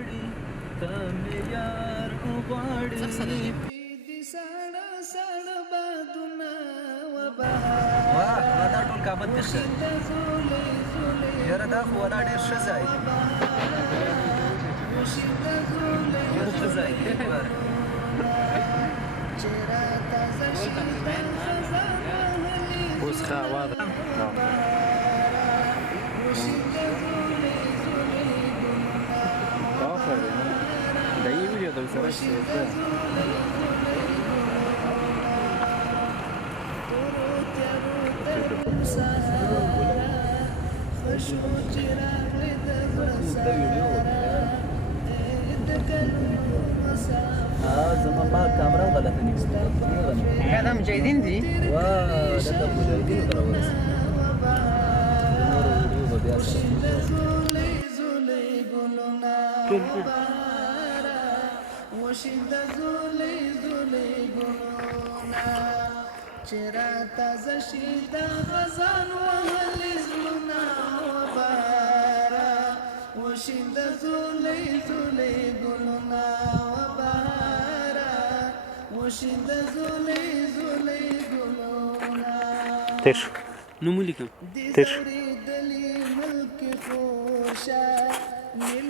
غواړي ته مې یار غواړي سړه سړه بادونه وبهار واه دا ټول کابل ته شه خو ولا ډېر ښه ځای ډېر ښه ځای د یې ویډیو د سره شته ها زما ما کامera غلطه نیسه دا مجاهدین دي واه دلته مجاهدینو ته راورسېدو د نورو ویډیو به بیا سره چرا تازه شي د غزان وهلې زړونه وبارا وشي د زولې زولې ګلونه وبارا وشي د زولې زولې ګلونه. تیر شو نوم ولیکم. تیر شو دلی ملک خورشا نیلما زمون پکلی خورشا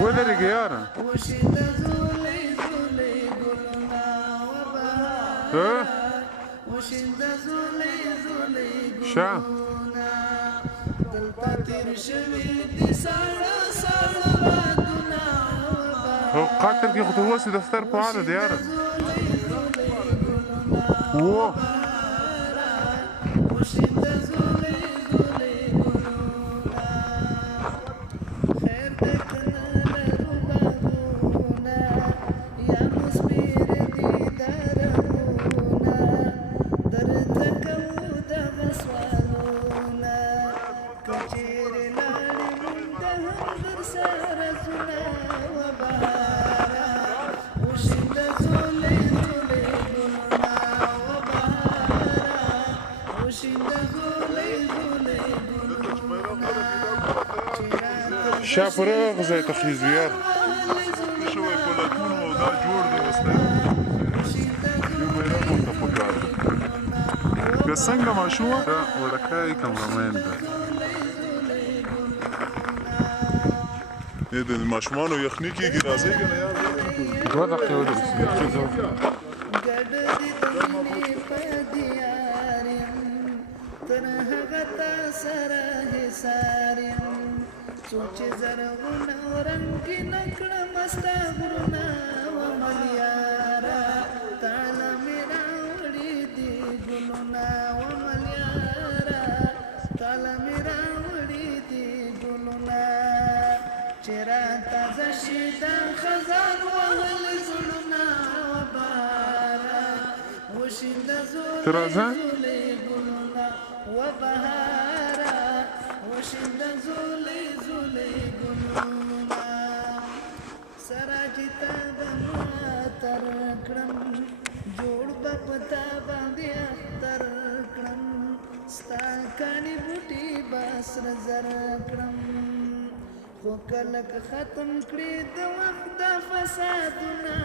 څه وخت دلته مورشا د ارمان دې زمون ومنه سوالونه وبارا وشي د زولې زولې ګلونه وبارا وشي د زولې زولې ګلونه چرا تازه شي د خزان وهلې زړونه صدیقي ودرېږه یاره وشي د زولې زولې ګلونه وبهار ها وشي د زولې زولې شا ګلونه دلته تیر شوي دي ساړه ساړه راتونه هو قاتل کې خو ته اوس دفتر په اړه دی وشي د زولې زولې ګلونه شا پر هغه ځای ته خیزو یاره شوی پلټون او دا جوړ دی دی یو بیرغ ورته پکار دی که څنګه ماشومه دا وړکای کمرمین ده دې د ماشومانو یخني کېږي راځي کنه یار دوه دقیقې ودرېږه تر هغه تا سره حسار یم سوچ زرغونه رنګین کړم ستا غرونه وملیارا تعالی مې راوړي دي ګلونه وملیارا تعالی مې راوړي دي ګلونه. چرا تازه شي د خزان وهل زړونه وبارا وشي د زولې وبهارا وشي د زولې زولې ګلونه. سراجتا د تر کړم جوړ به پتا باندې اختر کړم. ستا کانی بوټي بسر زر کړم. خو کله ختم کړي د وخت د فسادونه